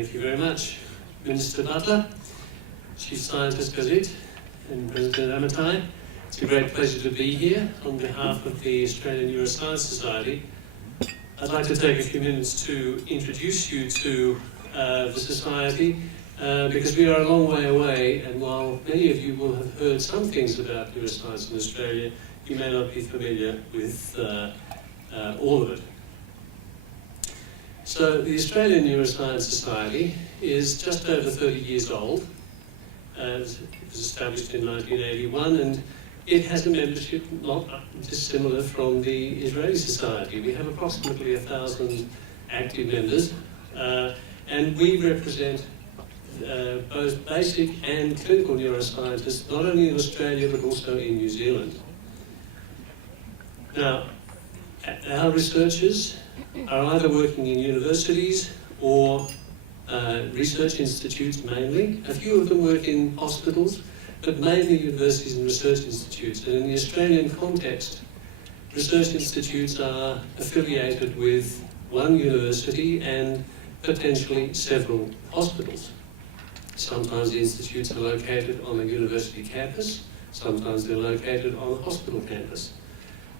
Thank you very much. Minister Butler, Chief Scientist Gazette, and President Amatai. It's a great pleasure to be here on behalf of the Australian Neuroscience Society. I'd like to take a few minutes to introduce you to the Society because we are a long way away, and while many of you will have heard some things about neuroscience in Australia, you may not be familiar with all of it. So the Australian Neuroscience Society is just over 30 years old. It was established in 1981, and it has a membership not dissimilar from the Israeli Society. We have approximately 1,000 active members, and we represent both basic and clinical neuroscientists, not only in Australia but also in New Zealand. Now, our researchers are either working in universities or research institutes mainly. A few of them work in hospitals, but mainly universities and research institutes. And in the Australian context, research institutes are affiliated with one university and potentially several hospitals. Sometimes the institutes are located on a university campus, sometimes they're located on a hospital campus.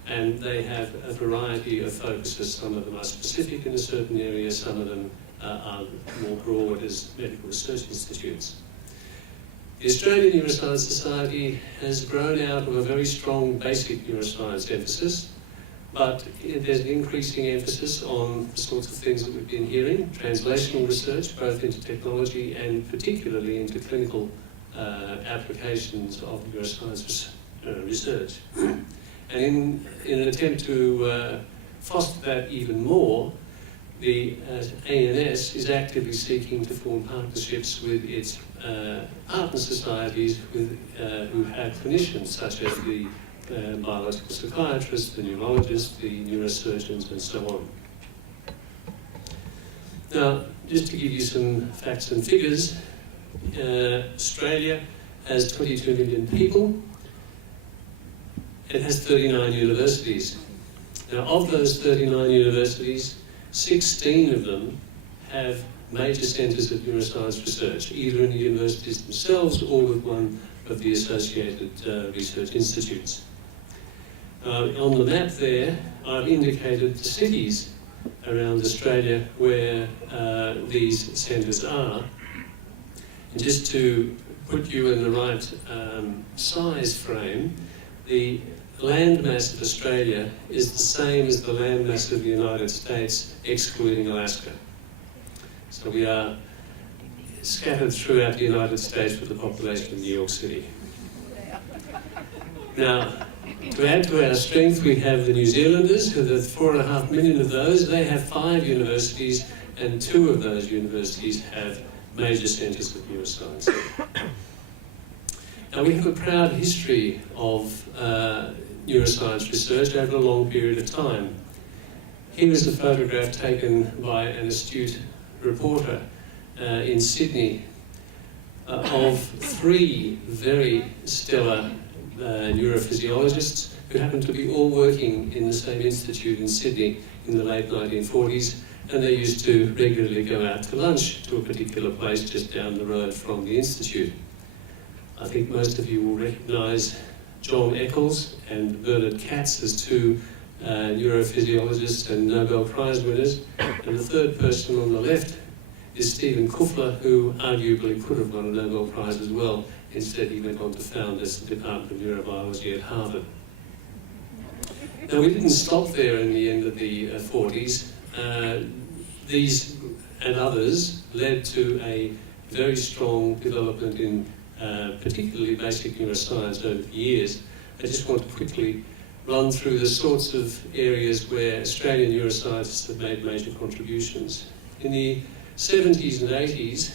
And they have a variety of focuses. Some of them are specific in a certain area, some of them are more broad as medical research institutes. The Australian Neuroscience Society has grown out of a very strong basic neuroscience emphasis, but there's an increasing emphasis on the sorts of things that we've been hearing, translational research, both into technology and particularly into clinical applications of neuroscience research. And in an attempt to foster that even more, the ANS is actively seeking to form partnerships with its partner societies who have clinicians such as the biological psychiatrists, the neurologists, the neurosurgeons, and so on. Now, just to give you some facts and figures, Australia has 22 million people. It has 39 universities. Now, of those 39 universities, 16 of them have major centres of neuroscience research, either in the universities themselves or with one of the associated research institutes. On the map there, I've indicated the cities around Australia where these centres are. And just to put you in the right size frame, the landmass of Australia is the same as the landmass of the United States, excluding Alaska. So we are scattered throughout the United States with the population of New York City. Now, to add to our strength, we have the New Zealanders, who are 4.5 million of those. They have 5 universities, and 2 of those universities have major centres of neuroscience. Now, we have a proud history of neuroscience research over a long period of time. Here is a photograph taken by an astute reporter in Sydney of 3 very stellar neurophysiologists who happened to be all working in the same institute in Sydney in the late 1940s, and they used to regularly go out to lunch to a particular place just down the road from the institute. I think most of you will recognise John Eccles and Bernard Katz as 2 neurophysiologists and Nobel Prize winners. And the third person on the left is Stephen Kuffler, who arguably could have won a Nobel Prize as well. Instead, he went on to found this Department of Neurobiology at Harvard. Now, we didn't stop there in the end of the 40s. These and others led to a very strong development in particularly basic neuroscience over the years. I just want to quickly run through the sorts of areas where Australian neuroscientists have made major contributions. In the 70s and 80s,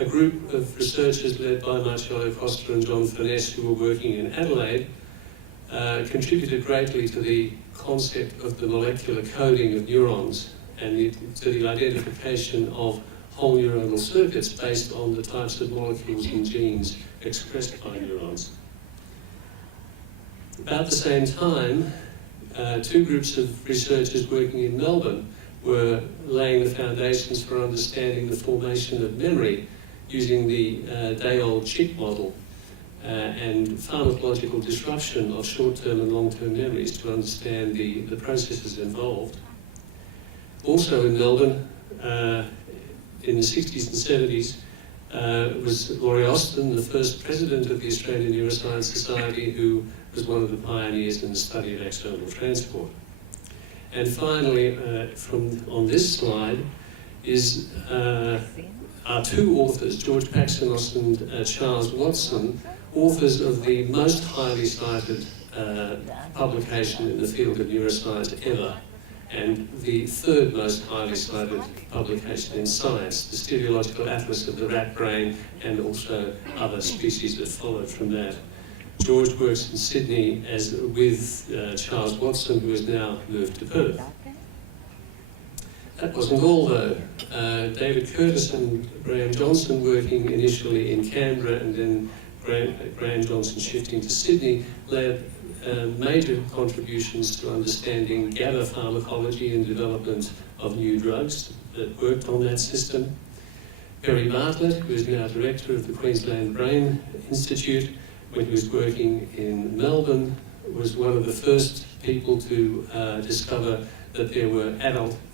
a group of researchers led by Marcello Costa and John Furness, who were working in Adelaide, contributed greatly to the concept of the molecular coding of neurons and to the identification of whole neuronal circuits based on the types of molecules and genes expressed by neurons. About the same time, 2 groups of researchers working in Melbourne were laying the foundations for understanding the formation of memory using the day-old chip model and pharmacological disruption of short-term and long-term memories to understand the processes involved. Also in Melbourne, in the 60s and 70s, was Laurie Austin, the first president of the Australian Neuroscience Society, who was one of the pioneers in the study of axonal transport. And finally, on this slide, are two authors, George Paxonos and Charles Watson, authors of the most highly cited publication in the field of neuroscience ever, and the third most highly cited publication in Science, the Stereological Atlas of the Rat Brain, and also other species that followed from that. George works in Sydney with Charles Watson, who has now moved to Perth. That wasn't all, though. David Curtis and Graham Johnson, working initially in Canberra and then Graham Johnson shifting to Sydney, led major contributions to understanding GABA pharmacology and development of new drugs that worked on that system. Perry Bartlett, who is now director of the Queensland Brain Institute, when he was working in Melbourne, was one of the first people to discover that there were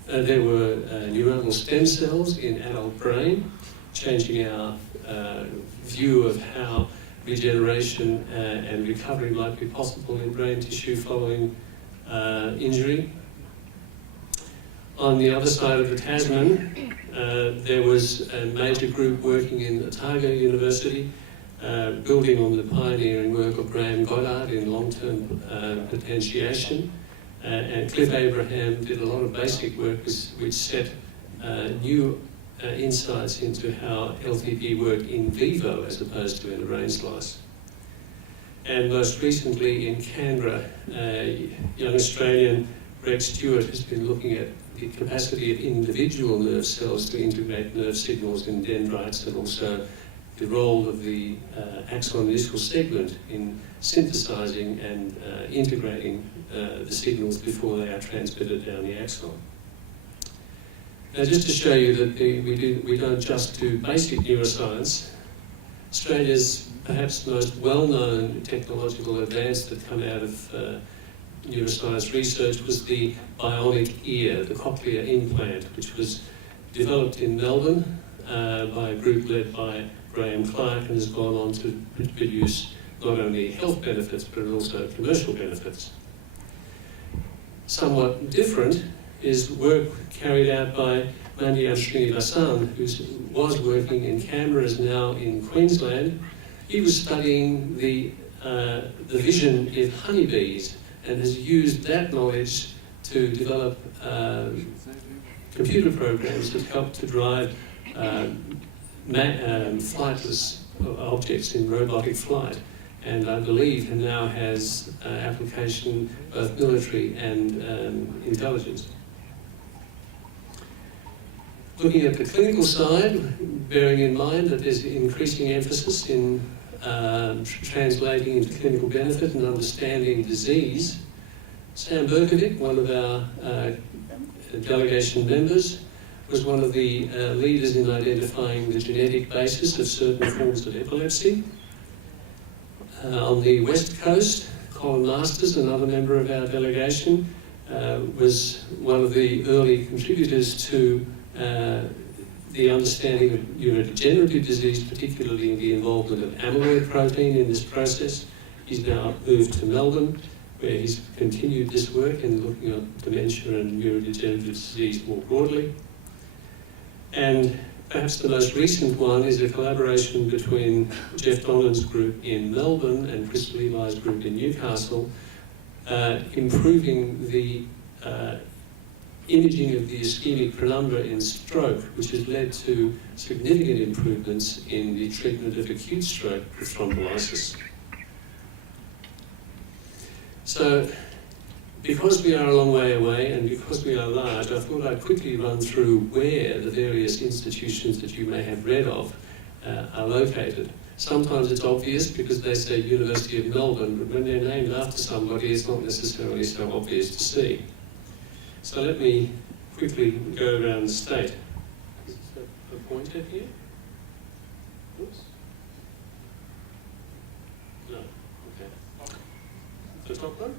neuronal stem cells in adult brain, changing our view of how regeneration and recovery might be possible in brain tissue following injury. On the other side of the Tasman, there was a major group working in Otago University, building on the pioneering work of Graham Goddard in long-term potentiation. And Cliff Abraham did a lot of basic work which set new insights into how LTP work in vivo as opposed to in a brain slice. And most recently in Canberra, young Australian Greg Stewart has been looking at the capacity of individual nerve cells to integrate nerve signals in dendrites, and also the role of the axon distal segment in synthesizing and integrating the signals before they are transmitted down the axon. Now, just to show you that we don't just do basic neuroscience, Australia's perhaps most well-known technological advance that come out of neuroscience research was the bionic ear, the Cochlear Implant, which was developed in Melbourne by a group led by Graham Clark, and has gone on to produce not only health benefits but also commercial benefits. Somewhat different is work carried out by Mandyam Srinivasan, who was working in Canberra, is now in Queensland. He was studying the vision in honeybees and has used that knowledge to develop computer programs that help to drive flightless objects in robotic flight, and I believe now has application both military and intelligence. Looking at the clinical side, bearing in mind that there's increasing emphasis in translating into clinical benefit and understanding disease, Sam Berkovic, one of our delegation members, was one of the leaders in identifying the genetic basis of certain forms of epilepsy. On the West Coast, Colin Masters, another member of our delegation, was one of the early contributors to the understanding of neurodegenerative disease, particularly the involvement of amyloid protein in this process. He's now moved to Melbourne, where he's continued this work and looking at dementia and neurodegenerative disease more broadly. And perhaps the most recent one is a collaboration between Jeff Donnan's group in Melbourne and Chris Levi's group in Newcastle, improving the imaging of the ischemic penumbra in stroke, which has led to significant improvements in the treatment of acute stroke with thrombolysis. So, because we are a long way away and because we are large, I thought I'd quickly run through where the various institutions that you may have read of are located. Sometimes it's obvious because they say University of Melbourne, but when they're named after somebody, it's not necessarily so obvious to see. So let me quickly go around the state. Is there a pointer here? Oops. No, okay. The top one?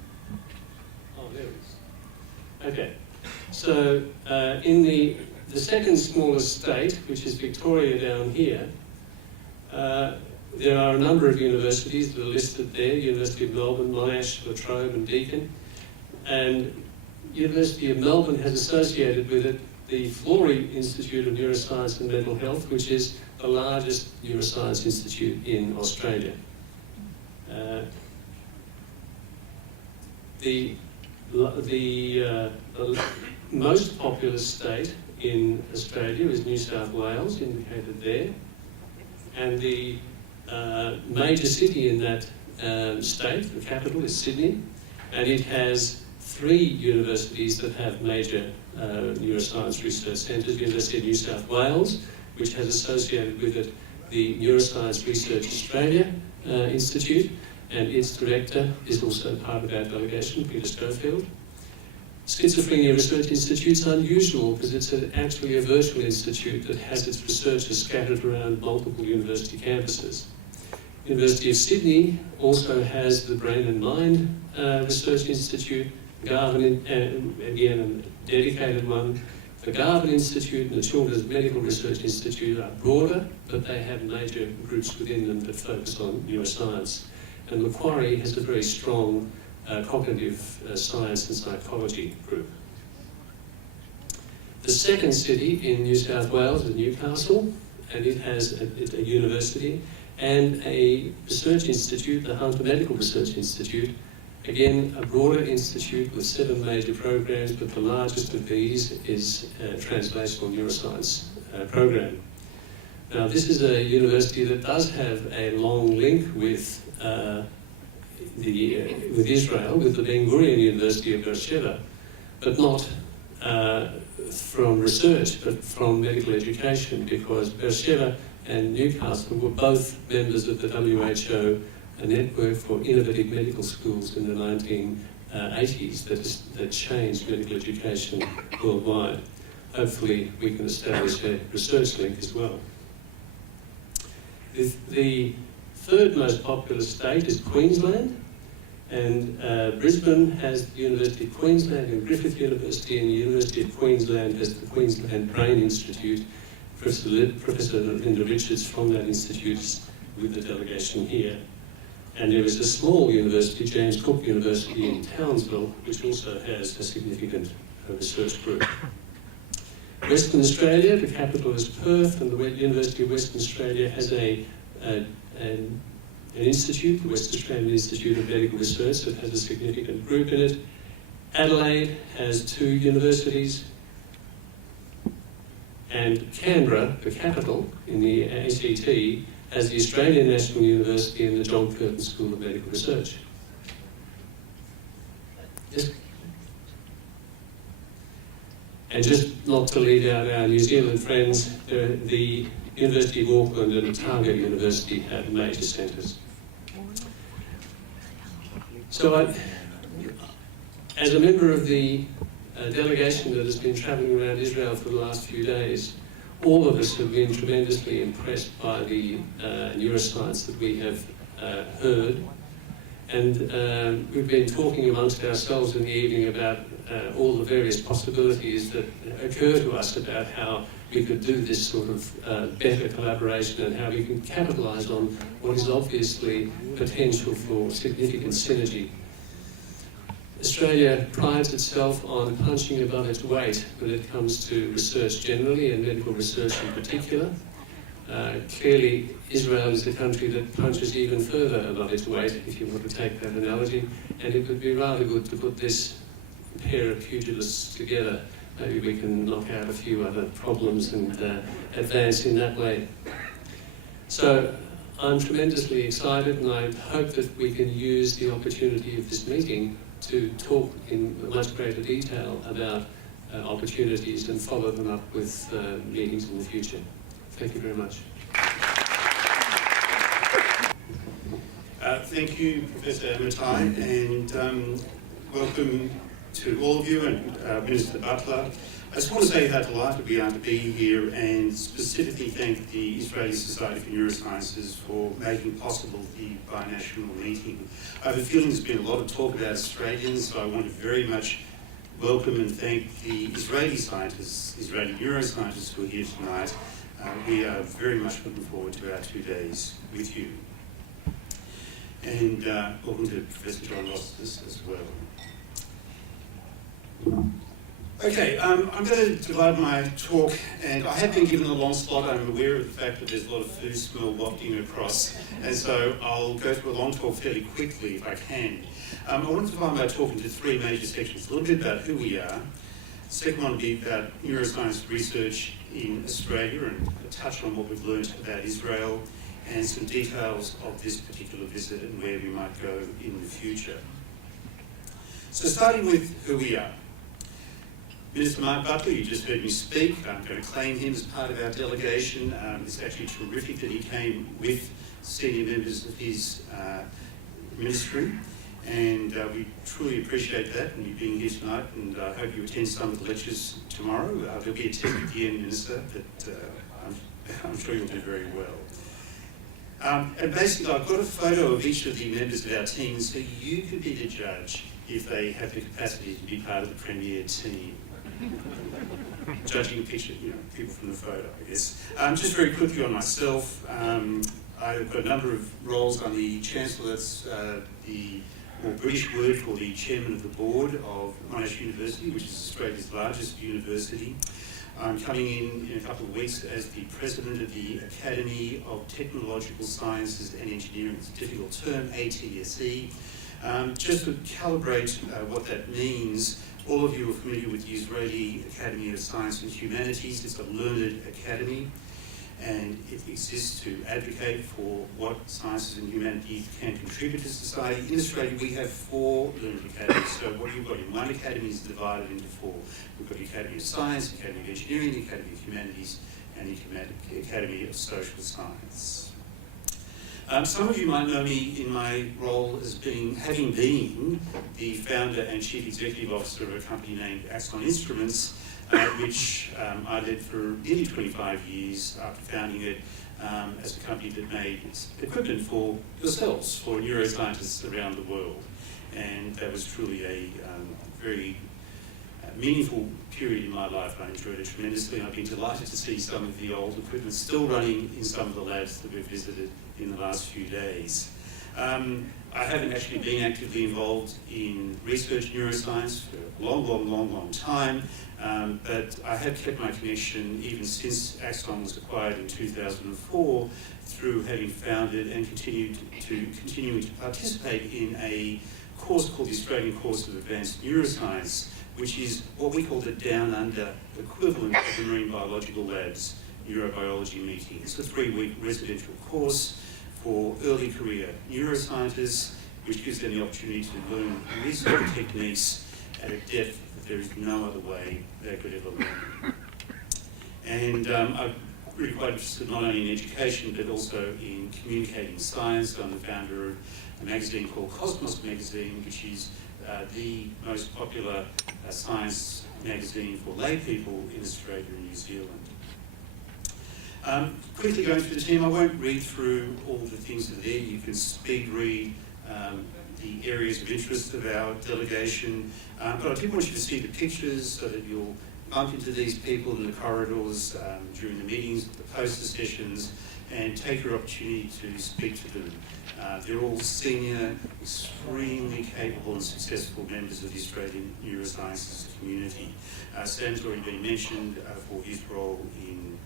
Oh, there it is. Okay, so in the second smallest state, which is Victoria down here, there are a number of universities that are listed there: University of Melbourne, Monash, La Trobe and Deakin. And University of Melbourne has associated with it the Florey Institute of Neuroscience and Mental Health, which is the largest neuroscience institute in Australia. The most populous state in Australia is New South Wales, indicated there. And the major city in that state, the capital, is Sydney, and it has 3 universities that have major neuroscience research centres. University of New South Wales, which has associated with it the Neuroscience Research Australia Institute, and its director is also part of our delegation, Peter Schofield. Schizophrenia Research Institute is unusual because it's actually a virtual institute that has its researchers scattered around multiple university campuses. University of Sydney also has the Brain and Mind Research Institute, Garvan, again a dedicated one. The Garvan Institute and the Children's Medical Research Institute are broader, but they have major groups within them that focus on neuroscience. And Macquarie has a very strong cognitive science and psychology group. The second city in New South Wales is Newcastle, and it has a university and a research institute, the Hunter Medical Research Institute. Again, a broader institute with 7 major programs, but the largest of these is a translational neuroscience program. Now, this is a university that does have a long link with Israel, with the Ben Gurion University of Beersheba, but not from research, but from medical education, because Beersheba and Newcastle were both members of the WHO, a network for innovative medical schools in the 1980s that changed medical education worldwide. Hopefully we can establish a research link as well. The third most populous state is Queensland, and Brisbane has the University of Queensland and Griffith University, and the University of Queensland has the Queensland Brain Institute. Professor Linda Richards from that institute is with the delegation here. And there is a small university, James Cook University in Townsville, which also has a significant research group. Western Australia, the capital is Perth, and the University of Western Australia has an institute, the West Australian Institute of Medical Research, that has a significant group in it. Adelaide has 2 universities, and Canberra, the capital in the ACT, has the Australian National University and the John Curtin School of Medical Research. Yes. And just not to leave out our New Zealand friends, the University of Auckland and Otago University have major centres. So as a member of the delegation that has been travelling around Israel for the last few days, all of us have been tremendously impressed by the neuroscience that we have heard. And we've been talking amongst ourselves in the evening about all the various possibilities that occur to us about how we could do this sort of better collaboration and how we can capitalise on what is obviously potential for significant synergy. Australia prides itself on punching above its weight when it comes to research generally and medical research in particular. Clearly, Israel is the country that punches even further above its weight, if you want to take that analogy, and it would be rather good to put this pair of pugilists together. Maybe we can knock out a few other problems and advance in that way. So I'm tremendously excited, and I hope that we can use the opportunity of this meeting to talk in much greater detail about opportunities and follow them up with meetings in the future. Thank you very much. Thank you, Professor Matai, and welcome to all of you and Minister Butler. I just want to say how delighted we are to be here and specifically thank the Israeli Society for Neurosciences for making possible the binational meeting. I have a feeling there's been a lot of talk about Australians, so I want to very much welcome and thank the Israeli scientists, Israeli neuroscientists who are here tonight. We are very much looking forward to our 2 days with you. And welcome to Professor John Rostas as well. Okay, I'm going to divide my talk, and I have been given a long slot. I'm aware of the fact that there's a lot of food smell wafting across, and so I'll go through a long talk fairly quickly if I can. I want to divide my talk into 3 major sections. A little bit about who we are. The second one will be about neuroscience research in Australia and a touch on what we've learned about Israel and some details of this particular visit and where we might go in the future. So starting with who we are. Minister Mark Butler, you just heard me speak. I'm going to claim him as part of our delegation. It's actually terrific that he came with senior members of his ministry, and we truly appreciate that and you being here tonight, and I hope you attend some of the lectures tomorrow. There'll be a test at the end, Minister, but I'm sure you'll do very well. And basically, I've got a photo of each of the members of our team so you could be the judge if they have the capacity to be part of the premier team. Judging picture, people from the photo, I guess. Just very quickly on myself, I've got a number of roles. I'm the Chancellor, that's the more British word for the Chairman of the Board of Monash University, which is Australia's largest university. I'm coming in a couple of weeks as the President of the Academy of Technological Sciences and Engineering. It's a difficult term, ATSE. Just to calibrate what that means, all of you are familiar with the Israeli Academy of Science and Humanities. It's a learned academy, and it exists to advocate for what sciences and humanities can contribute to society. In Australia, we have 4 learned academies. So what you've got in one academy is divided into 4. We've got the Academy of Science, the Academy of Engineering, the Academy of Humanities, and the Academy of Social Science. Some of you might know me in my role as having been the founder and chief executive officer of a company named Axon Instruments, which I led for nearly 25 years after founding it as a company that made equipment for yourselves, for neuroscientists around the world. And that was truly a very meaningful period in my life. I enjoyed it tremendously, and I've been delighted to see some of the old equipment still running in some of the labs that we've visited in the last few days. I haven't actually been actively involved in research neuroscience for a long time, but I have kept my connection even since Axon was acquired in 2004 through having founded and continuing to participate in a course called the Australian Course of Advanced Neuroscience, which is what we call the Down Under equivalent of the Marine Biological Lab's Neurobiology Meeting. It's a 3-week residential course for early career neuroscientists, which gives them the opportunity to learn research techniques at a depth that there is no other way they could ever learn. And I'm really quite interested not only in education, but also in communicating science. I'm the founder of a magazine called Cosmos Magazine, which is the most popular science magazine for lay people in Australia and New Zealand. Quickly going through the team, I won't read through all the things that are there. You can speed read the areas of interest of our delegation, but I did want you to see the pictures so that you'll bump into these people in the corridors during the meetings, the poster sessions, and take your opportunity to speak to them. They're all senior, extremely capable and successful members of the Australian neurosciences community. Sam's already been mentioned for his role in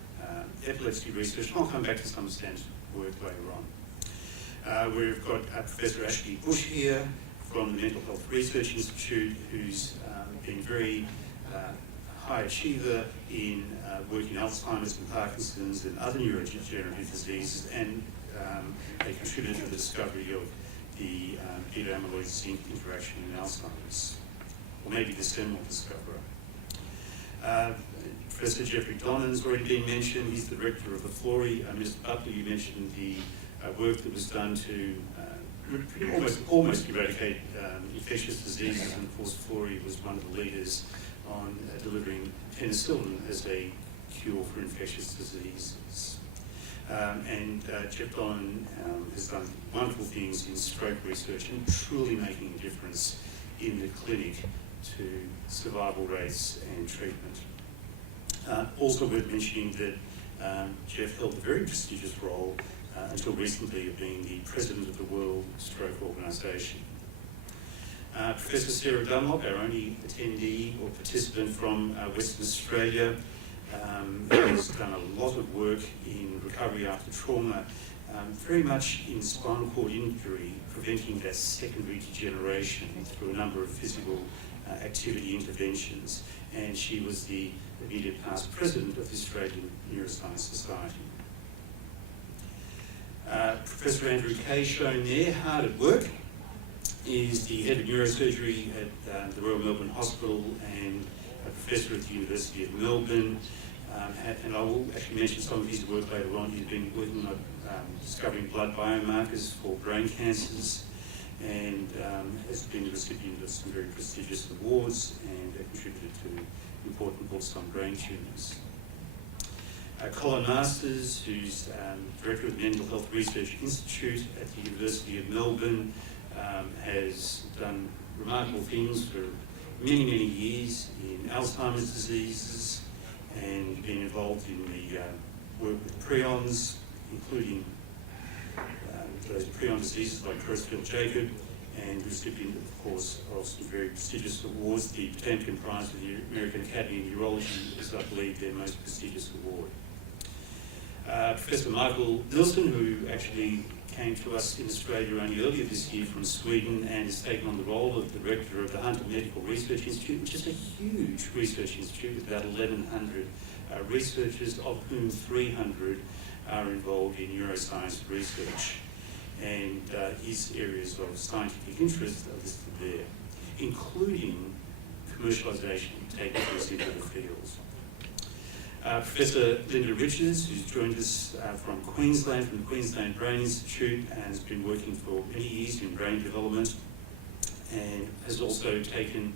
epilepsy research, and I'll come back to some of Sam's work later on. We've got Professor Ashley Bush here from the Mental Health Research Institute, who's been very high achiever in working Alzheimer's and Parkinson's and other neurodegenerative diseases, and a contributor to the discovery of the beta amyloid zinc interaction in Alzheimer's, or maybe the seminal discoverer. Professor Jeffrey Donnan's already been mentioned. He's the director of the Florey. Mr. Butler, you mentioned the work that was done to almost eradicate infectious diseases, and of course Florey was one of the leaders on delivering penicillin as a cure for infectious diseases. Jeff Dolan has done wonderful things in stroke research and truly making a difference in the clinic to survival rates and treatment. Also worth mentioning that Jeff held a very prestigious role until recently of being the president of the World Stroke Organisation. Professor Sarah Dunlop, our only attendee or participant from Western Australia, has done a lot of work in recovery after trauma, very much in spinal cord injury, preventing that secondary degeneration through a number of physical activity interventions. And she was the immediate past president of the Australian Neuroscience Society. Professor Andrew Kay, shown there, hard at work, is the head of neurosurgery at the Royal Melbourne Hospital and a professor at the University of Melbourne. And I will actually mention some of his work later on. He's been working on discovering blood biomarkers for brain cancers, and has been the recipient of some very prestigious awards and contributed to important books on brain tumours. Colin Masters, who's Director of the Mental Health Research Institute at the University of Melbourne, has done remarkable things for many, many years in Alzheimer's diseases and been involved in the work with prions, including those prion diseases like Creutzfeldt-Jakob, and recipient, of course, of some very prestigious awards. The Potemkin Prize of the American Academy of Neurology is, I believe, their most prestigious award. Professor Michael Nilsson, who actually came to us in Australia only earlier this year from Sweden and has taken on the role of the director of the Hunter Medical Research Institute, which is a huge research institute with about 1,100 researchers, of whom 300 are involved in neuroscience research. And his areas of scientific interest are listed there, including commercialisation, taking us into the fields. Professor Linda Richards, who's joined us from Queensland, from the Queensland Brain Institute, and has been working for many years in brain development, and has also taken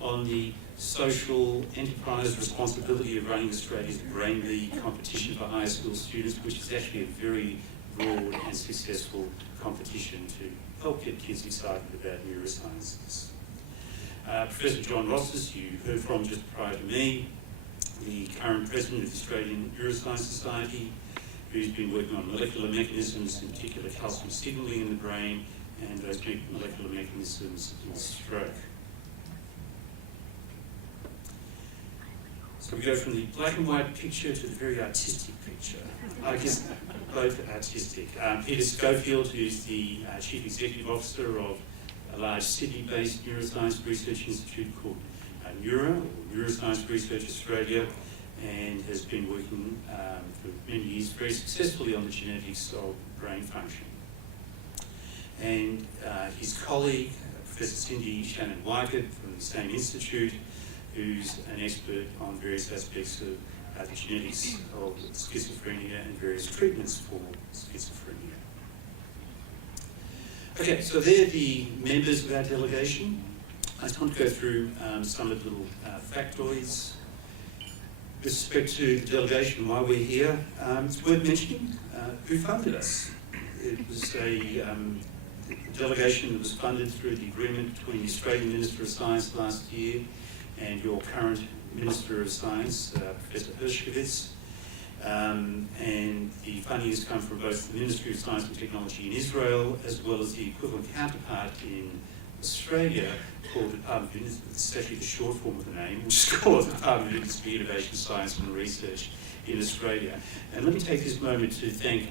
on the social enterprise responsibility of running Australia's Brain League competition for higher school students, which is actually a very broad and successful competition to help get kids excited about neurosciences. Professor John Rosses, you heard from just prior to me, the current president of the Australian Neuroscience Society, who's been working on molecular mechanisms, in particular calcium signalling in the brain, and those molecular mechanisms in stroke. So we go from the black and white picture to the very artistic picture. I guess both artistic. Peter Schofield, who's the Chief Executive Officer of a large Sydney-based neuroscience research institute called Neuroscience Research Australia, and has been working for many years very successfully on the genetics of brain function. And his colleague, Professor Cindy Shannon Weikert from the same institute, who's an expert on various aspects of the genetics of schizophrenia and various treatments for schizophrenia. Okay, so they're the members of our delegation. I just want to go through some of the little factoids with respect to the delegation, why we're here. It's worth mentioning who funded us. It was a delegation that was funded through the agreement between the Australian Minister of Science last year and your current Minister of Science, Professor Hershkovitz. And the funding has come from both the Ministry of Science and Technology in Israel, as well as the equivalent counterpart in Australia, called the Department of Industry. It's actually the short form of the name, which is called the Department of Industry, Innovation, Science and Research in Australia. And let me take this moment to thank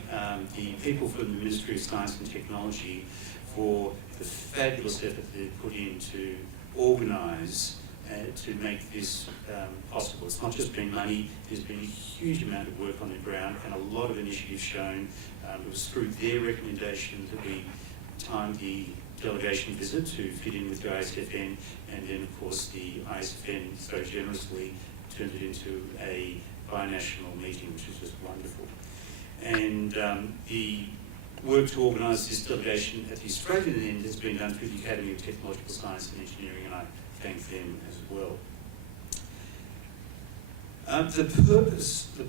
the people from the Ministry of Science and Technology for the fabulous effort they've put in to organise to make this possible. It's not just been money, there's been a huge amount of work on the ground and a lot of initiatives shown. It was through their recommendation that we timed the delegation visit to fit in with the ISFN, and then of course the ISFN so generously turned it into a binational meeting, which is just wonderful. And the work to organise this delegation at the Australian end has been done through the Academy of Technological Science and Engineering, and I thank them as well. The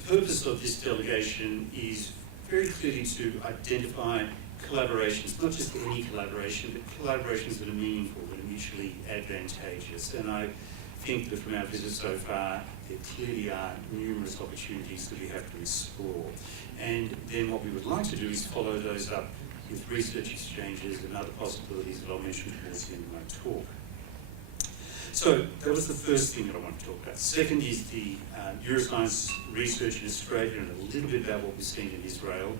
purpose of this delegation is very clearly to identify collaborations, not just any collaboration, but collaborations that are meaningful, that are mutually advantageous. And I think that from our visit so far, there clearly are numerous opportunities that we have to explore. And then what we would like to do is follow those up with research exchanges and other possibilities that I'll mention towards the end of my talk. So that was the first thing that I want to talk about. Second is the neuroscience research in Australia and a little bit about what we're seeing in Israel.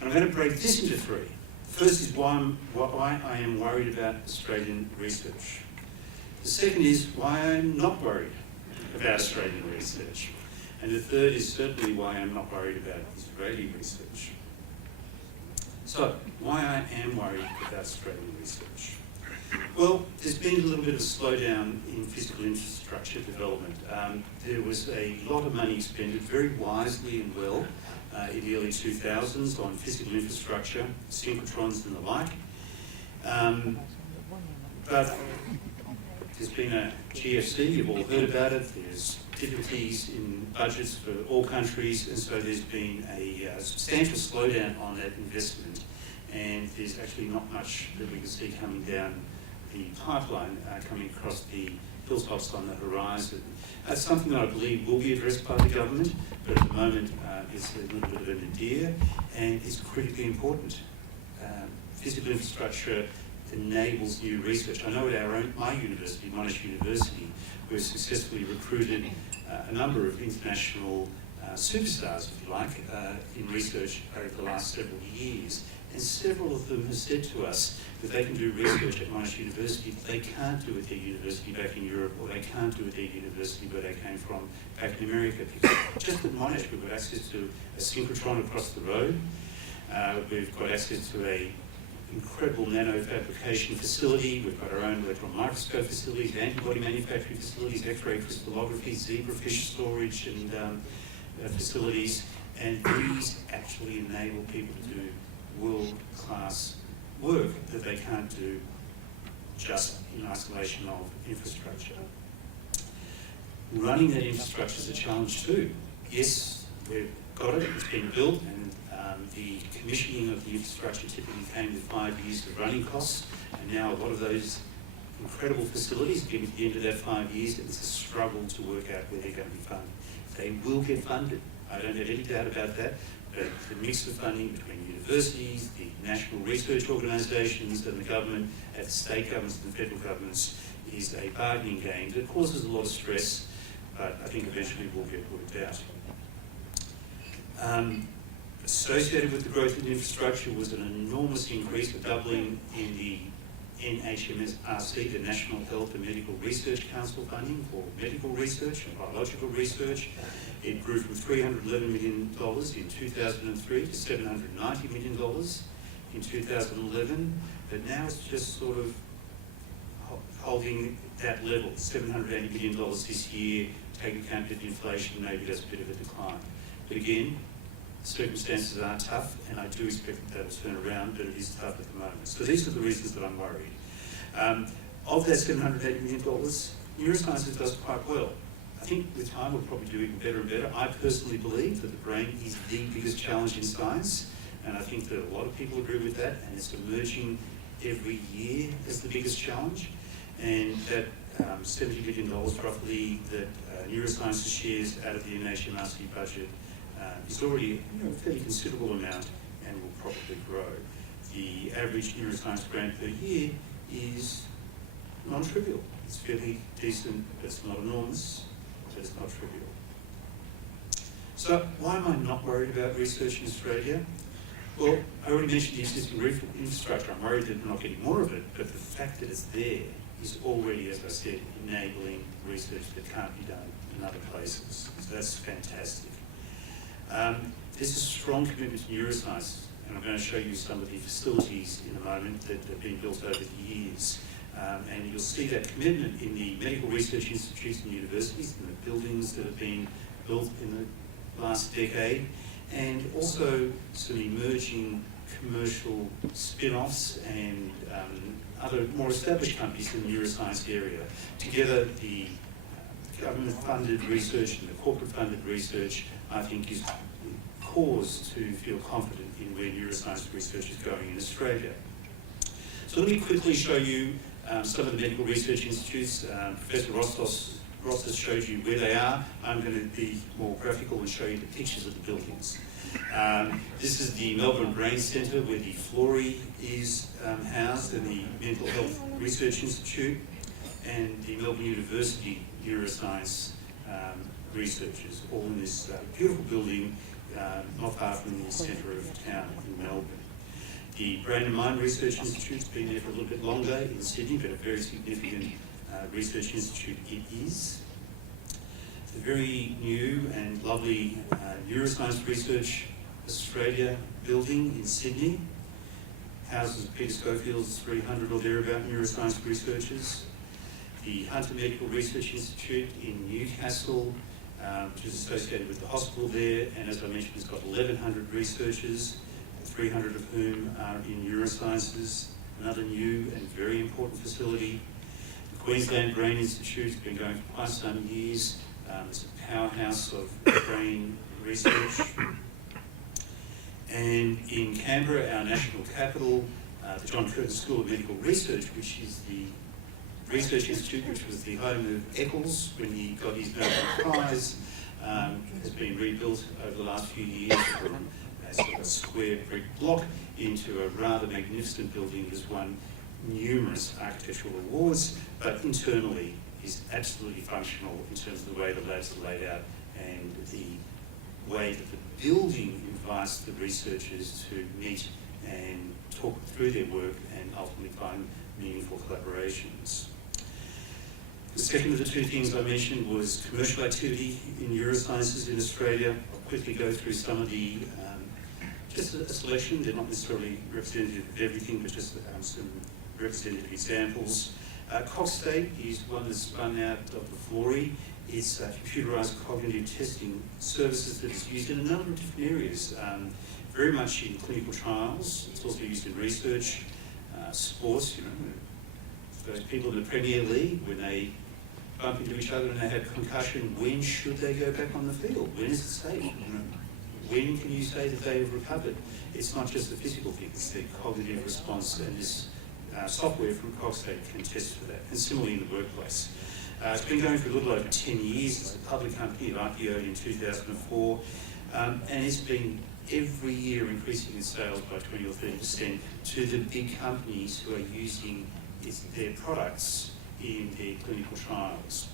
And I'm going to break this into three. First is why I am worried about Australian research. The second is why I'm not worried about Australian research. And the third is certainly why I'm not worried about Israeli research. So, why I am worried about Australian research. Well, there's been a little bit of a slowdown in physical infrastructure development. There was a lot of money expended very wisely and well in the early 2000s on physical infrastructure, synchrotrons and the like. But there's been a GFC, you've all heard about it, there's difficulties in budgets for all countries, and so there's been a substantial slowdown on that investment, and there's actually not much that we can see coming down the pipeline, coming across the hilltops on the horizon. That's something that I believe will be addressed by the government, but at the moment it's a little bit of an idea, and it's critically important. Physical infrastructure enables new research. I know at my university, Monash University, we've successfully recruited a number of international superstars, if you like, in research over the last several years. And several of them have said to us that they can do research at Monash University that they can't do at their university back in Europe, or they can't do at their university where they came from back in America. Because just at Monash, we've got access to a synchrotron across the road. We've got access to a incredible nanofabrication facility. We've got our own electron microscope facilities, antibody manufacturing facilities, X-ray crystallography, zebrafish storage and facilities. And these actually enable people to do world-class work that they can't do just in isolation of infrastructure. Running that infrastructure is a challenge too. Yes, we've got it, it's been built, and the commissioning of the infrastructure typically came with 5 years of running costs, and now a lot of those incredible facilities, getting to the end of that 5 years, it's a struggle to work out where they're going to be funded. They will get funded, I don't have any doubt about that, but the mix of funding between universities, the national research organisations and the government, at state governments and federal governments, is a bargaining game that causes a lot of stress, but I think eventually will get worked out. Associated with the growth in infrastructure was an enormous increase, a doubling in the NHMRC, the National Health and Medical Research Council funding for medical research and biological research. It grew from $311 million in 2003 to $790 million in 2011, but now it's just sort of holding that level, $780 million this year, taking account of inflation, maybe that's a bit of a decline. But again, circumstances are tough, and I do expect that will turn around, but it is tough at the moment. So these are the reasons that I'm worried. Of that $780 million, neurosciences does quite well. I think with time we'll probably do even better and better. I personally believe that the brain is the biggest challenge in science, and I think that a lot of people agree with that, and it's emerging every year as the biggest challenge. And that $70 billion roughly that neurosciences shares out of the NHMRC budget is already a fairly considerable amount and will probably grow. The average neuroscience grant per year is non-trivial. It's fairly decent, but it's not enormous, but it's not trivial. So why am I not worried about research in Australia? Well, I already mentioned the existing infrastructure. I'm worried that we're not getting more of it, but the fact that it's there is already, as I said, enabling research that can't be done in other places. So that's fantastic. There's a strong commitment to neuroscience, and I'm going to show you some of the facilities in a moment that have been built over the years. And you'll see that commitment in the medical research institutes and universities, and the buildings that have been built in the last decade, and also some emerging commercial spin-offs and other more established companies in the neuroscience area. Together, the government-funded research and the corporate-funded research, I think, is cause to feel confident in where neuroscience research is going in Australia. So let me quickly show you some of the medical research institutes. Professor Rostos showed you where they are. I'm going to be more graphical and show you the pictures of the buildings. This is the Melbourne Brain Centre where the Florey is housed, and the Mental Health Research Institute, and the Melbourne University Neuroscience researchers, all in this beautiful building not far from the centre of town in Melbourne. The Brain and Mind Research Institute's been there for a little bit longer in Sydney, but a very significant research institute it is. It's a very new and lovely Neuroscience Research Australia building in Sydney. Houses Peter Schofield's 300 or thereabout neuroscience researchers. The Hunter Medical Research Institute in Newcastle, which is associated with the hospital there, and as I mentioned, it's got 1,100 researchers, 300 of whom are in neurosciences, another new and very important facility. The Queensland Brain Institute has been going for quite some years. It's a powerhouse of brain research. And in Canberra, our national capital, the John Curtin School of Medical Research, which is the research institute which was the home of Eccles when he got his Nobel Prize, has been rebuilt over the last few years from a sort of square brick block into a rather magnificent building that's won numerous architectural awards, but internally is absolutely functional in terms of the way the labs are laid out and the way that the building invites the researchers to meet and talk through their work and ultimately find meaningful collaborations. The second of the two things I mentioned was commercial activity in neurosciences in Australia. I'll quickly go through some of the, just a selection. They're not necessarily representative of everything, but just some representative examples. Cogstate is one that's spun out of the Florey. It's computerised cognitive testing services that is used in a number of different areas, very much in clinical trials. It's also used in research, sports, those people in the Premier League, when they bump into each other and they have concussion, when should they go back on the field? When is it safe? When can you say that they have recovered? It's not just the physical thing, it's the cognitive response, and this software from Cogstate can test for that, and similarly in the workplace. It's been going for a little over 10 years. It's a public company. It IPO'd in 2004, and it's been every year increasing its sales by 20 or 30% to the big companies who are using their products in their clinical trials.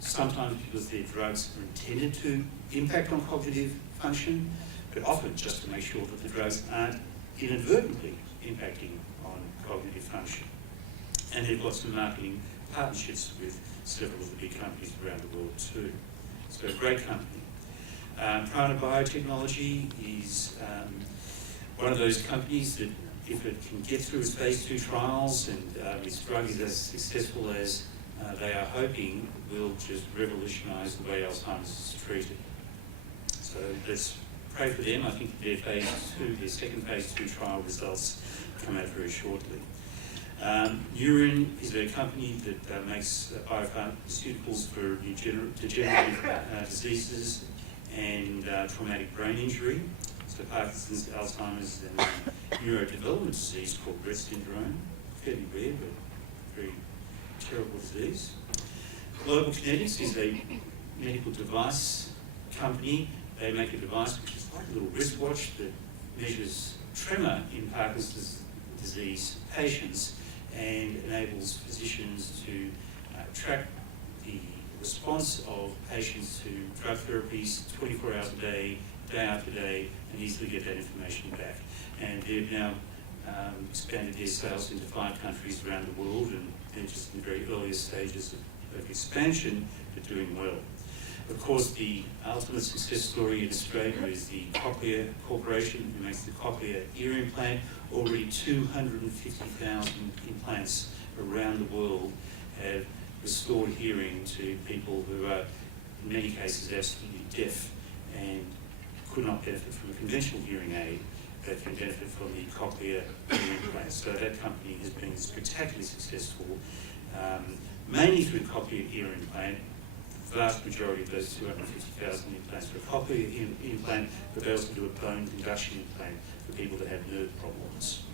Sometimes because their drugs are intended to impact on cognitive function, but often just to make sure that the drugs aren't inadvertently impacting on cognitive function. And they've got some marketing partnerships with several of the big companies around the world too. So a great company. Prana Biotechnology is one of those companies that, if it can get through its phase 2 trials and its drug is as successful as they are hoping, will just revolutionise the way Alzheimer's is treated. So let's pray for them. I think their second phase 2 trial results come out very shortly. Neurin is a company that makes biopharmaceuticals for degenerative diseases and traumatic brain injury. So Parkinson's, Alzheimer's, and neurodevelopment disease called Rett syndrome. Fairly rare, but very terrible disease. Global Kinetics is a medical device company. They make a device which is like a little wristwatch that measures tremor in Parkinson's disease patients and enables physicians to track the response of patients to drug therapies 24 hours a day, day after day, and easily get that information back. And they've now expanded their sales into 5 countries around the world, and they're just in the very earliest stages of expansion, but doing well. Of course, the ultimate success story in Australia is the Cochlear Corporation, who makes the Cochlear Ear Implant. Already 250,000 implants around the world have restored hearing to people who are, in many cases, absolutely deaf and could not benefit from a conventional hearing aid. that can benefit from the Cochlear Implant. So that company has been spectacularly successful, mainly through the Cochlear Ear Implant. The vast majority of those 250,000 implants for a Cochlear implant, but they also do a bone conduction implant for people that have nerve problems.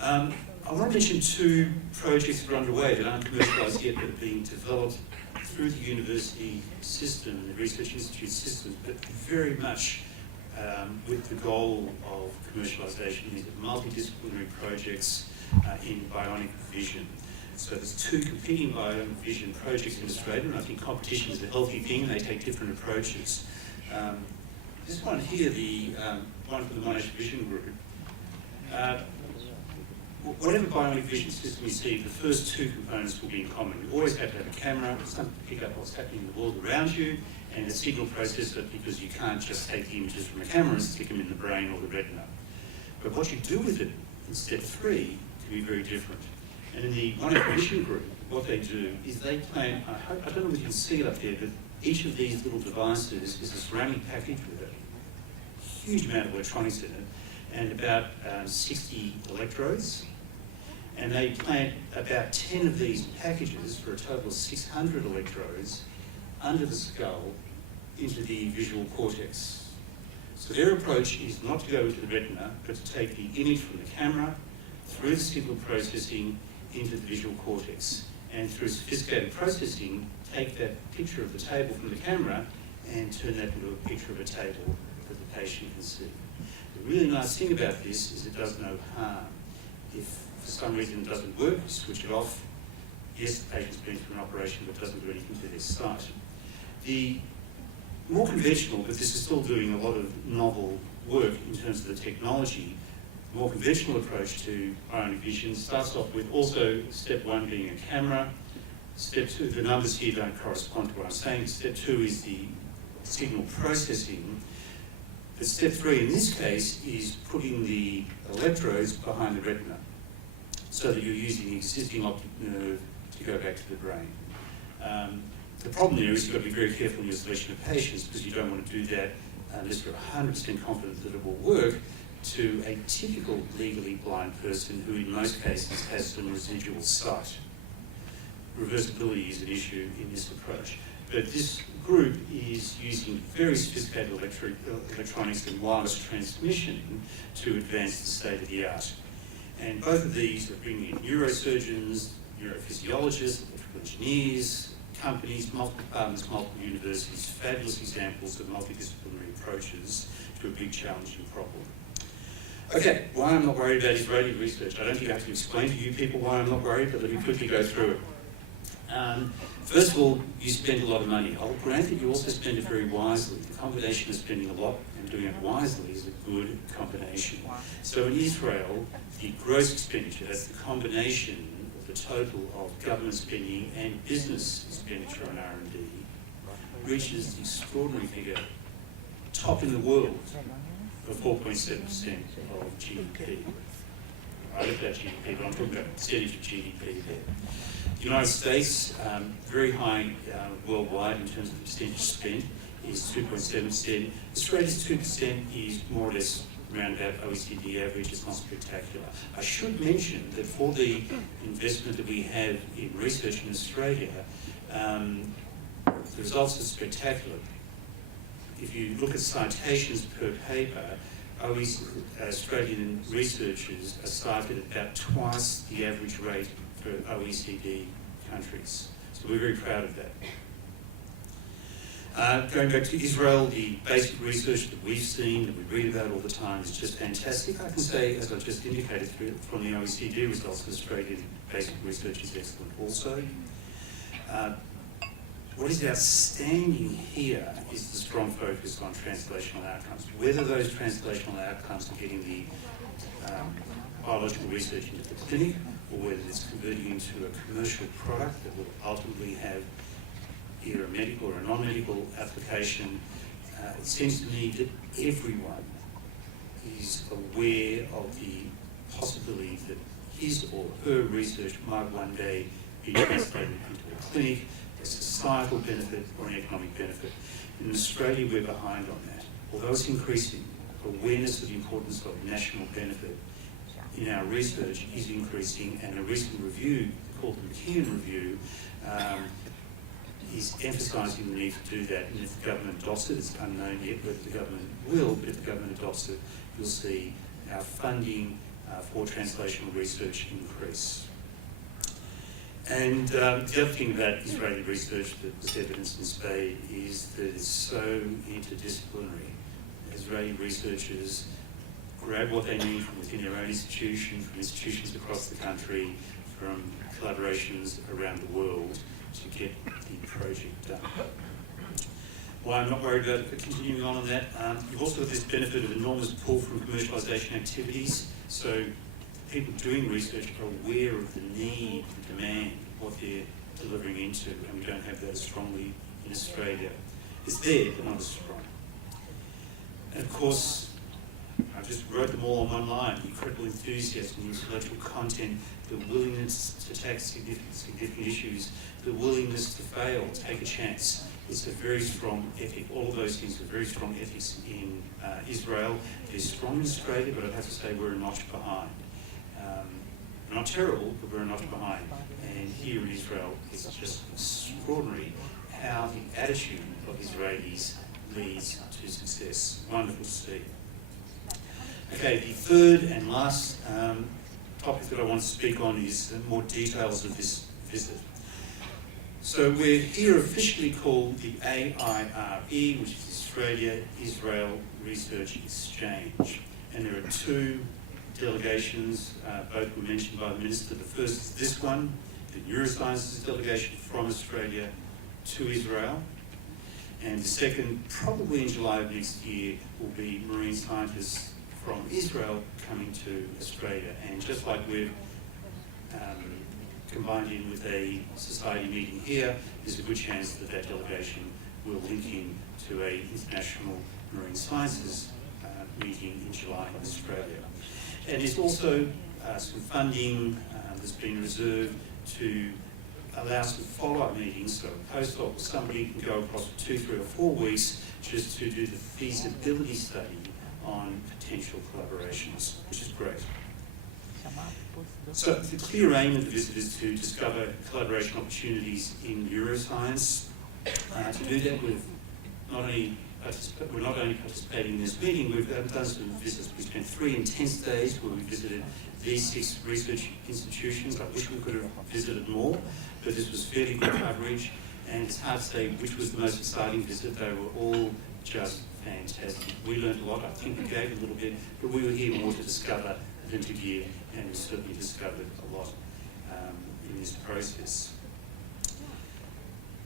I want to mention two projects that are underway that aren't commercialised yet, but are being developed through the university system, the research institute system, but very much with the goal of commercialisation. These are multidisciplinary projects in bionic vision. So there's two competing bionic vision projects in Australia, and I think competition is a healthy thing. They take different approaches. This one here, the one from the Monash Vision Group. Whatever bionic vision system you see, the first two components will be in common. You always have to have a camera, something to pick up what's happening in the world around you, and a signal processor, because you can't just take the images from a camera and stick them in the brain or the retina. But what you do with it in step 3 can be very different. And in the Monash Vision Group, what they do is they plant, I don't know if you can see it up there, but each of these little devices is a ceramic package with a huge amount of electronics in it, and about 60 electrodes. And they plant about 10 of these packages for a total of 600 electrodes under the skull into the visual cortex. So their approach is not to go into the retina, but to take the image from the camera through the signal processing into the visual cortex. And through sophisticated processing, take that picture of the table from the camera and turn that into a picture of a table that the patient can see. The really nice thing about this is it does no harm. If for some reason it doesn't work, you switch it off. Yes, the patient's been through an operation, but doesn't do anything to their sight. The more conventional, but this is still doing a lot of novel work in terms of the technology, the more conventional approach to bionic vision starts off with also step 1 being a camera. Step 2, the numbers here don't correspond to what I'm saying. Step 2 is the signal processing. But step 3 in this case is putting the electrodes behind the retina, so that you're using the existing optic nerve to go back to the brain. The problem there is you've got to be very careful in your selection of patients, because you don't want to do that unless you're 100% confident that it will work, to a typical legally blind person who in most cases has some residual sight. Reversibility is an issue in this approach. But this group is using very sophisticated electronics and wireless transmission to advance the state of the art. And both of these are bringing in neurosurgeons, neurophysiologists, electrical engineers, companies, multiple departments, multiple universities, fabulous examples of multidisciplinary approaches to a big challenging problem. Okay, why I'm not worried about Israeli research. I don't think I have to explain to you people why I'm not worried, but let me quickly go through it. First of all, you spend a lot of money. I'll grant that you also spend it very wisely. The combination of spending a lot and doing it wisely is a good combination. So in Israel, the gross expenditure, that's the combination of the total of government spending and business expenditure on R&D, reaches the extraordinary figure, top in the world, of 4.7% of GDP. I looked at GDP, but I'm talking about percentage of GDP there. The United States, very high worldwide in terms of percentage spent, is 2.7%. Australia's 2% is more or less around about OECD average. It's not spectacular. I should mention that for the investment that we have in research in Australia, the results are spectacular. If you look at citations per paper, Australian researchers are cited at about twice the average rate for OECD countries. So we're very proud of that. Going back to Israel, the basic research that we've seen, that we read about all the time, is just fantastic. I can say, as I just indicated from the OECD results, Australian basic research is excellent also. What is outstanding here is the strong focus on translational outcomes. Whether those translational outcomes are getting the biological research into the clinic, or whether it's converting into a commercial product that will ultimately have either a medical or a non-medical application, it seems to me that everyone is aware of the possibility that his or her research might one day be translated into a clinic, a societal benefit or an economic benefit. In Australia, we're behind on that. Although it's increasing, awareness of the importance of national benefit in our research is increasing, and a recent review called the McKeon Review is emphasising the need to do that. And if the government adopts it, it's unknown yet whether the government will, but if the government adopts it, you'll see our funding for translational research increase. And the other thing about Israeli research that was evidenced in Spade is that it's so interdisciplinary. Israeli researchers grab what they need from within their own institution, from institutions across the country, from collaborations around the world to get the project done. Why I'm not worried about continuing on that, you've also got this benefit of enormous pull from commercialisation activities. So people doing research are aware of the need, the demand, what they're delivering into, and we don't have that as strongly in Australia. It's there, but not as strong. And of course, I just wrote them all on one line: incredible enthusiasm, intellectual content, the willingness to tackle significant issues, the willingness to fail, take a chance. It's a very strong ethic. All of those things are very strong ethics in Israel. They're strong in Australia, but I'd have to say we're a notch behind. We're not terrible, but we're a notch behind. And here in Israel, it's just extraordinary how the attitude of Israelis leads to success. Wonderful to see. Okay, the third and last topic that I want to speak on is more details of this visit. So we're here officially called the AIRE, which is Australia-Israel Research Exchange. And there are two delegations, both were mentioned by the Minister. The first is this one, the Neuroscience delegation from Australia to Israel. And the second, probably in July of next year, will be marine scientists from Israel coming to Australia. And just like we've combined in with a society meeting here, there's a good chance that that delegation will link in to an international marine sciences meeting in July in Australia. And there's also some funding that's been reserved to allow some follow-up meetings, so a postdoc or somebody can go across for 2, 3 or 4 weeks just to do the feasibility study on potential collaborations, which is great. So the clear aim of the visit is to discover collaboration opportunities in neuroscience. To do that, we're not only participating in this meeting, we've done some visits. We spent 3 intense days where we visited these 6 research institutions. I wish we could have visited more, but this was fairly good coverage, and it's hard to say which was the most exciting visit. They were all just fantastic. We learned a lot. I think we gave a little bit, but we were here more to discover than to give, and we certainly discovered a lot in this process.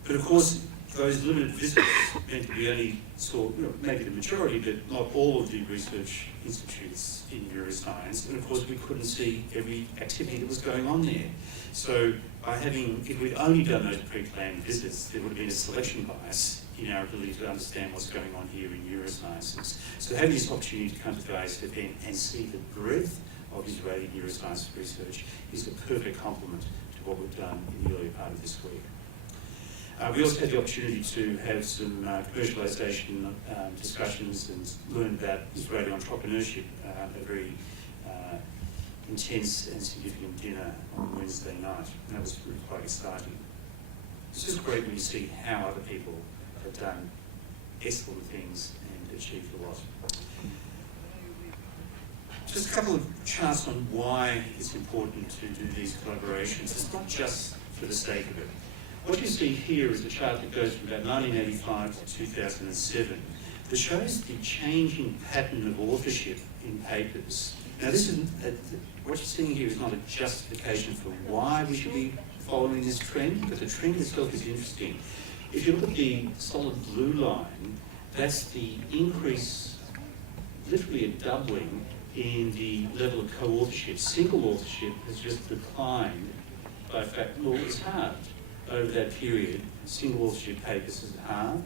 But of course, those limited visits meant that we only saw, maybe the majority, but not all of the research institutes in neuroscience. And of course, we couldn't see every activity that was going on there. So if we'd only done those pre-planned visits, there would have been a selection bias in our ability to understand what's going on here in neurosciences. So having this opportunity to come to the ISFN and see the breadth of Israeli neuroscience research is a perfect complement to what we've done in the earlier part of this week. We also had the opportunity to have some commercialisation discussions and learn about Israeli entrepreneurship at a very intense and significant dinner on Wednesday night. And that was really quite exciting. It's just great when you see how other people have done excellent things and achieved a lot. Just a couple of charts on why it's important to do these collaborations. It's not just for the sake of it. What you see here is a chart that goes from about 1985 to 2007 that shows the changing pattern of authorship in papers. Now, this isn't what you're seeing here is not a justification for why we should be following this trend, but the trend itself is interesting. If you look at the solid blue line, that's the increase, literally a doubling in the level of co-authorship. Single authorship has just declined by a fact, well, it's halved over that period. Single authorship papers has halved.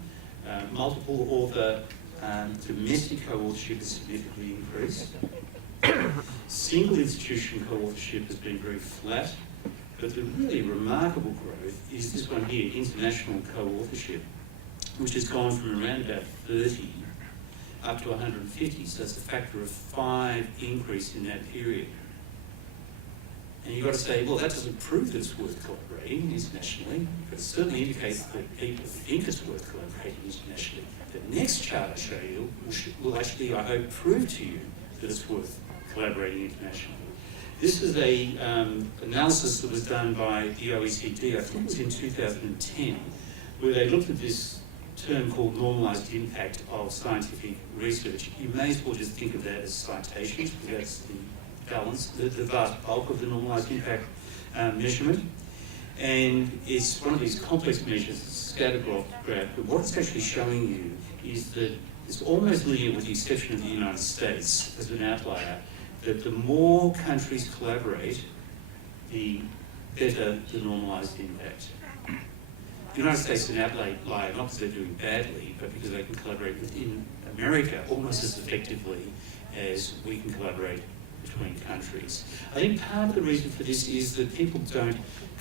Multiple author domestic co-authorship has significantly increased. Single institution co-authorship has been very flat, but the really remarkable growth is this one here, international co-authorship, which has gone from around about 30 up to 150, so that's a factor of 5 increase in that period. And you've got to say, well, that doesn't prove that it's worth collaborating internationally, but it certainly indicates that people think it's worth collaborating internationally. The next chart I show you will actually, I hope, prove to you that it's worth collaborating internationally. This is a analysis that was done by the OECD, I think it was in 2010, where they looked at this term called normalised impact of scientific research. You may as well just think of that as citations, because that's the balance, the vast bulk of the normalised impact measurement. And it's one of these complex measures, it's a scatter graph, but what it's actually showing you is that it's almost linear, with the exception of the United States as an outlier, that the more countries collaborate, the better the normalised impact. The United States is an outlier, not because they're doing badly, but because they can collaborate within America almost as effectively as we can collaborate between countries. I think part of the reason for this is that people don't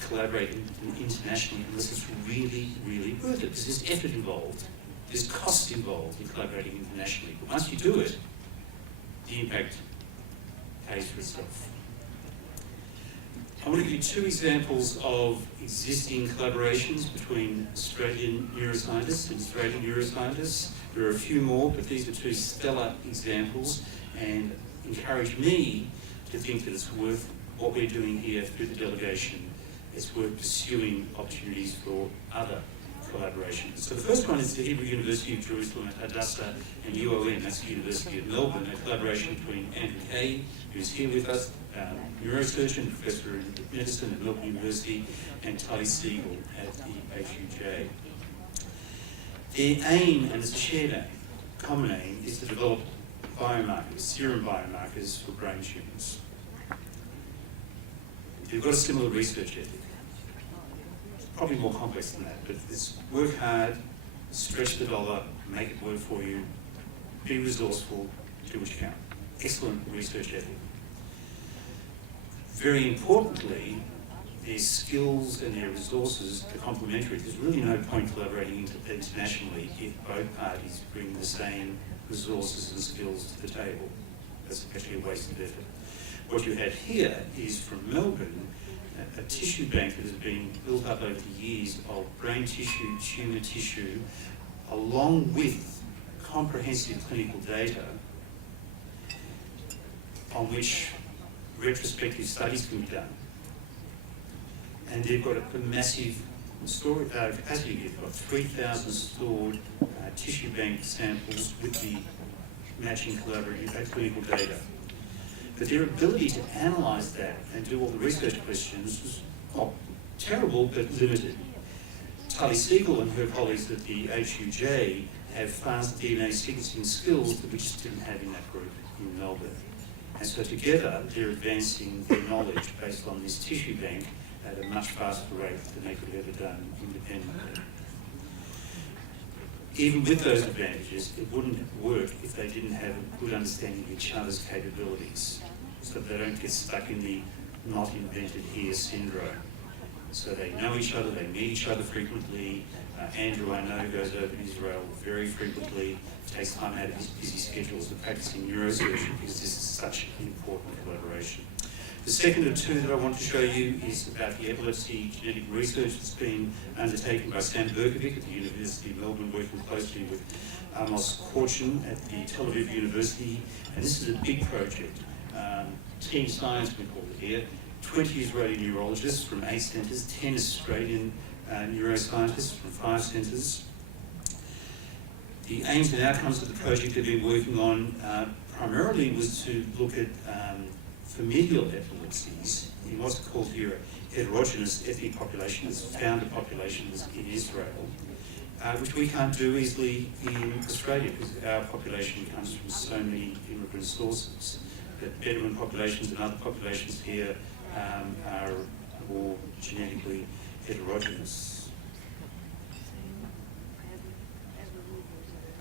collaborate internationally unless it's really, really worth it, because there's effort involved, there's cost involved in collaborating internationally. But once you do it, the impact pays for itself. I want to give you 2 examples of existing collaborations between Australian neuroscientists and Australian neuroscientists. There are a few more, but these are 2 stellar examples and encourage me to think that it's worth what we're doing here through the delegation. It's worth pursuing opportunities for other collaborations. So the first one is the Hebrew University of Jerusalem at Hadassah and UOM, that's the University of Melbourne, a collaboration between Andrew Kay, who's here with us, neurosurgeon, professor in medicine at Melbourne University, and Tali Siegel at the HUJ. Their aim, and it's a shared aim, common aim, is to develop biomarkers, serum biomarkers for brain tumours. They've got a similar research ethic. Probably more complex than that, but it's work hard, stretch the dollar, make it work for you, be resourceful, do what you can. Excellent research ethic. Very importantly, their skills and their resources are complementary. There's really no point collaborating internationally if both parties bring the same resources and skills to the table. That's actually a waste of effort. What you have here is from Melbourne, a tissue bank that has been built up over the years of brain tissue, tumour tissue, along with comprehensive clinical data on which retrospective studies can be done. And they've got a massive capacity. They've got 3,000 stored tissue bank samples with the matching collaborative clinical data. But their ability to analyse that and do all the research questions was not terrible, but limited. Tali Siegel and her colleagues at the HUJ have fast DNA sequencing skills that we just didn't have in that group in Melbourne. And so together, they're advancing their knowledge based on this tissue bank at a much faster rate than they could have ever done independently. Even with those advantages, it wouldn't work if they didn't have a good understanding of each other's capabilities, so that they don't get stuck in the not invented here syndrome. So they know each other, they meet each other frequently. Andrew, I know, goes over to Israel very frequently, takes time out of his busy schedules of practicing neurosurgery because this is such an important collaboration. The second of 2 that I want to show you is about the epilepsy genetic research that's been undertaken by Sam Berkovic at the University of Melbourne, working closely with Amos Korchin at the Tel Aviv University. And this is a big project. Team science, we call it here. 20 Israeli neurologists from 8 centres, 10 Australian neuroscientists from 5 centres. The aims and outcomes of the project they've been working on primarily was to look at familial epilepsies in what's called here a heterogeneous ethnic population, as founder populations in Israel, which we can't do easily in Australia because our population comes from so many immigrant sources. But Bedouin populations and other populations here are more genetically heterogeneous.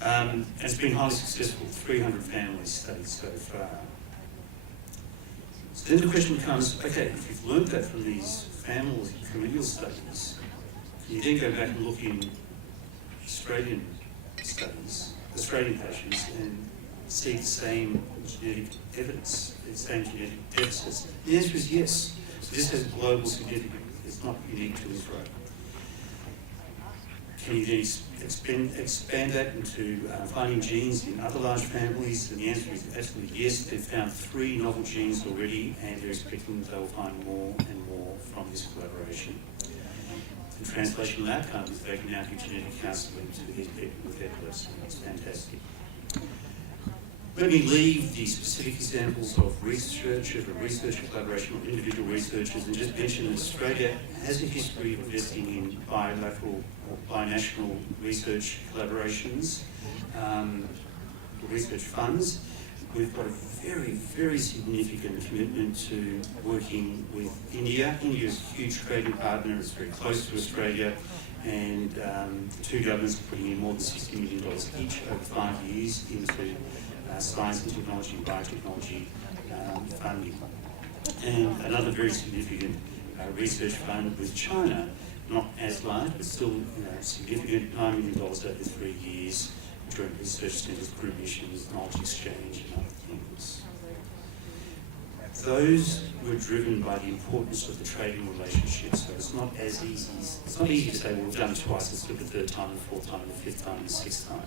And it's been highly successful, 300 families studied so far. So then the question becomes, okay, if you've learned that from these familial studies, can you then go back and look in Australian studies, Australian patients, and see the same genetic evidence, the same genetic deficits? The answer is yes. So this has global significance. It's not unique to Israel. Can you then expand that into finding genes in other large families? And the answer is absolutely yes. They've found 3 novel genes already, and they're expecting that they'll find more and more from this collaboration. The translational outcome is they can now give genetic counselling to these people with epilepsy. It's fantastic. Let me leave the specific examples of research collaboration or individual researchers and just mention that Australia has a history of investing in bilateral or binational research collaborations, or research funds. We've got a very, very significant commitment to working with India. India is a huge trading partner, it's very close to Australia, and the 2 governments are putting in more than $60 million each over 5 years into science and technology and biotechnology funding. And another very significant research fund with China, not as large, but still significant, $9 million over 3 years, joint research centres, group missions, knowledge exchange, and other things. Those were driven by the importance of the trading relationship, so it's not as easy. It's not easy to say, well, we've done it twice, let's look at the 3rd time, the 4th time, the 5th time, and the 6th time.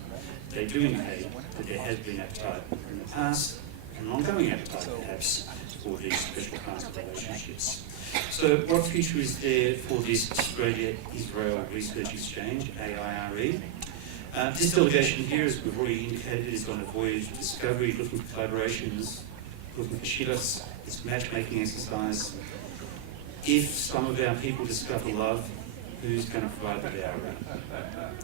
They do indicate that there has been appetite in the past, and an ongoing appetite perhaps, for these special kinds of relationships. So what future is there for this Australia-Israel Research Exchange, AIRE? This delegation here, as we've already indicated, is on a voyage of discovery, looking for collaborations, looking for shillas. It's a matchmaking exercise. If some of our people discover love, who's going to provide the dowry?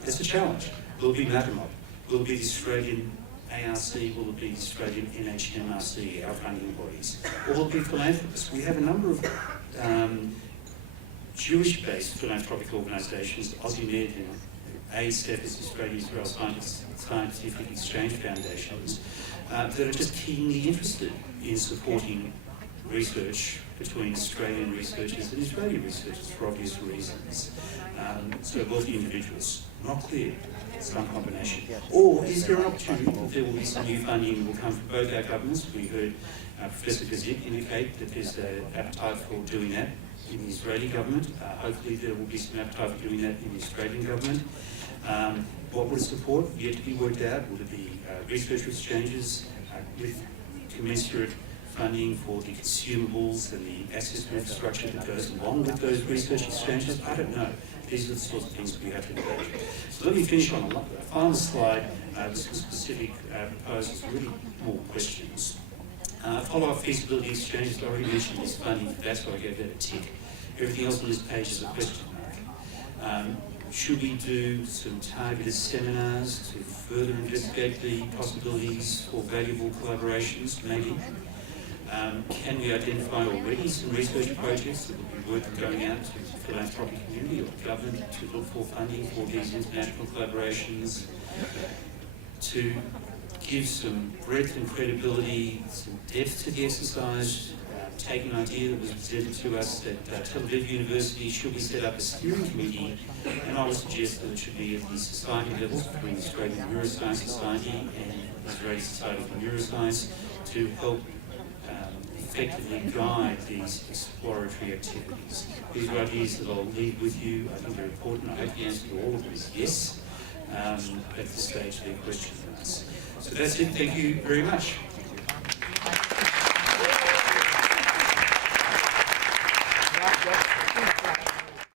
It's a challenge. Will it be Matamot? Will it be the Australian ARC? Will it be the Australian NHMRC, our funding bodies? Or will it be philanthropists? We have a number of Jewish-based philanthropic organisations, AussieMed and ASEF, Australia-Israel Scientific Exchange Foundations, that are just keenly interested in supporting research between Australian researchers and Israeli researchers for obvious reasons. So wealthy individuals, not clear, some combination. Or is there an opportunity that there will be some new funding that will come from both our governments? We heard Professor Gazit indicate that there's an appetite for doing that in the Israeli government. Hopefully there will be some appetite for doing that in the Australian government. What would support? Yet to be worked out. Would it be research exchanges with commensurate funding for the consumables and the access to infrastructure that goes along with those research exchanges? I don't know. These are the sorts of things we have to debate. So let me finish on a final slide with some specific proposals, really more questions. Follow-up feasibility exchanges, I already mentioned this funding, that's why I gave that a tick. Everything else on this page is a question mark. Should we do some targeted seminars to further investigate the possibilities for valuable collaborations, maybe? Can we identify already some research projects that would be worth going out to the philanthropic community or government to look for funding for these international collaborations, to give some breadth and credibility, some depth to the exercise? Take an idea that was presented to us that Tel Aviv University should we set up a steering committee, and I would suggest that it should be at the society levels between the Australian Neuroscience Society and the Israeli Society for Neuroscience to help effectively guide these exploratory activities. These are ideas that I'll leave with you. I think they're important. I hope the answer to all of them is yes. At this stage, they're question marks. So that's it. Thank you very much.